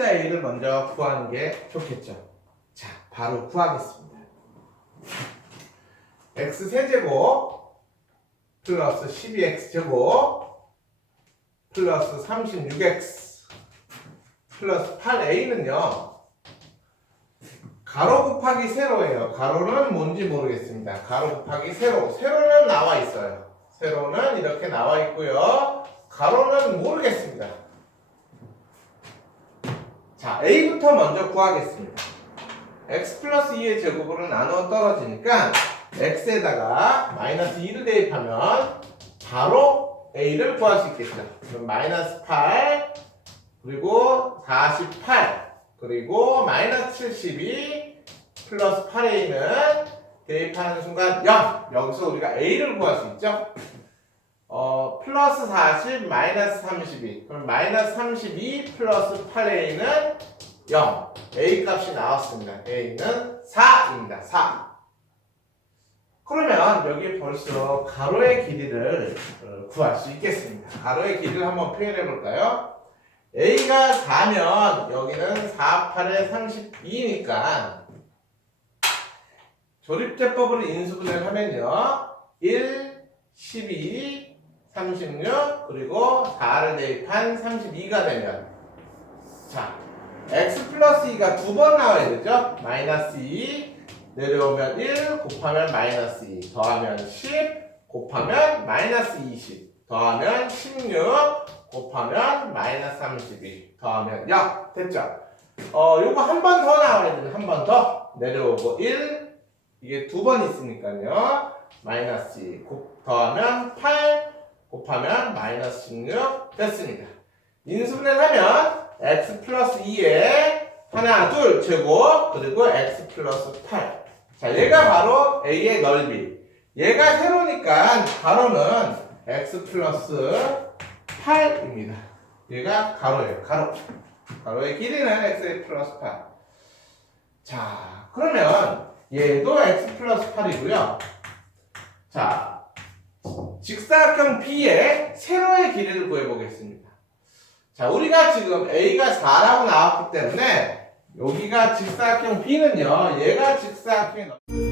소수자 a를 먼저 구하는 게 좋겠죠. 자, 바로 구하겠습니다. x 세제곱 플러스 12x 제곱 플러스 36x 플러스 8a는요. 가로 곱하기 세로예요. 가로는 뭔지 모르겠습니다. 가로 곱하기 세로. 세로는 나와 있어요. 세로는 이렇게 나와 있고요. 가로는 모르겠습니다. 자, a부터 먼저 구하겠습니다. x 플러스 2의 제곱으로 나누어 떨어지니까 x에다가 마이너스 2를 대입하면 바로 a를 구할 수 있겠죠. 그럼 마이너스 8 그리고 48 그리고 마이너스 72 플러스 8a는 대입하는 순간 0 여기서 우리가 a를 구할 수 있죠. 어, 플러스 40 마이너스 32 그럼 마이너스 32 플러스 8a는 0 a 값이 나왔습니다. a는 4입니다. 4 그러면 여기 벌써 가로의 길이를 어, 구할 수 있겠습니다. 가로의 길이를 한번 표현해 볼까요? a가 4면 여기는 4, 8에 32니까 조립제법으로 인수분해를 하면요 1, 12, 36 그리고 4를 대입한 32가 되면 자 x 플러스 2가 두 번 나와야 되죠? 마이너스 2 내려오면 1 곱하면 마이너스 2 더하면 10 곱하면 마이너스 20 더하면 16 곱하면 마이너스 32 더하면 0 됐죠? 어 요거 한 번 더 나와야 되는 한 번 더. 내려오고 1 이게 두 번 있으니까요. 마이너스 2 곱, 더하면 8 곱하면 마이너스 16 됐습니다. 인수분해를 하면 x 2에 하나 둘 제곱 그리고 x 플러스 8 자, 얘가 바로 A의 넓이. 얘가 세로니까 가로는 x 플러스 8입니다. 얘가 가로예요. 가로. 가로의 길이는 x 플러스 8. 자, 그러면 얘도 x 플러스 8이고요. 자, 직사각형 B의 세로의 길이를 구해보겠습니다. 자, 우리가 지금 A가 4라고 나왔기 때문에 여기가 직사각형 B는요, 얘가 직사각형이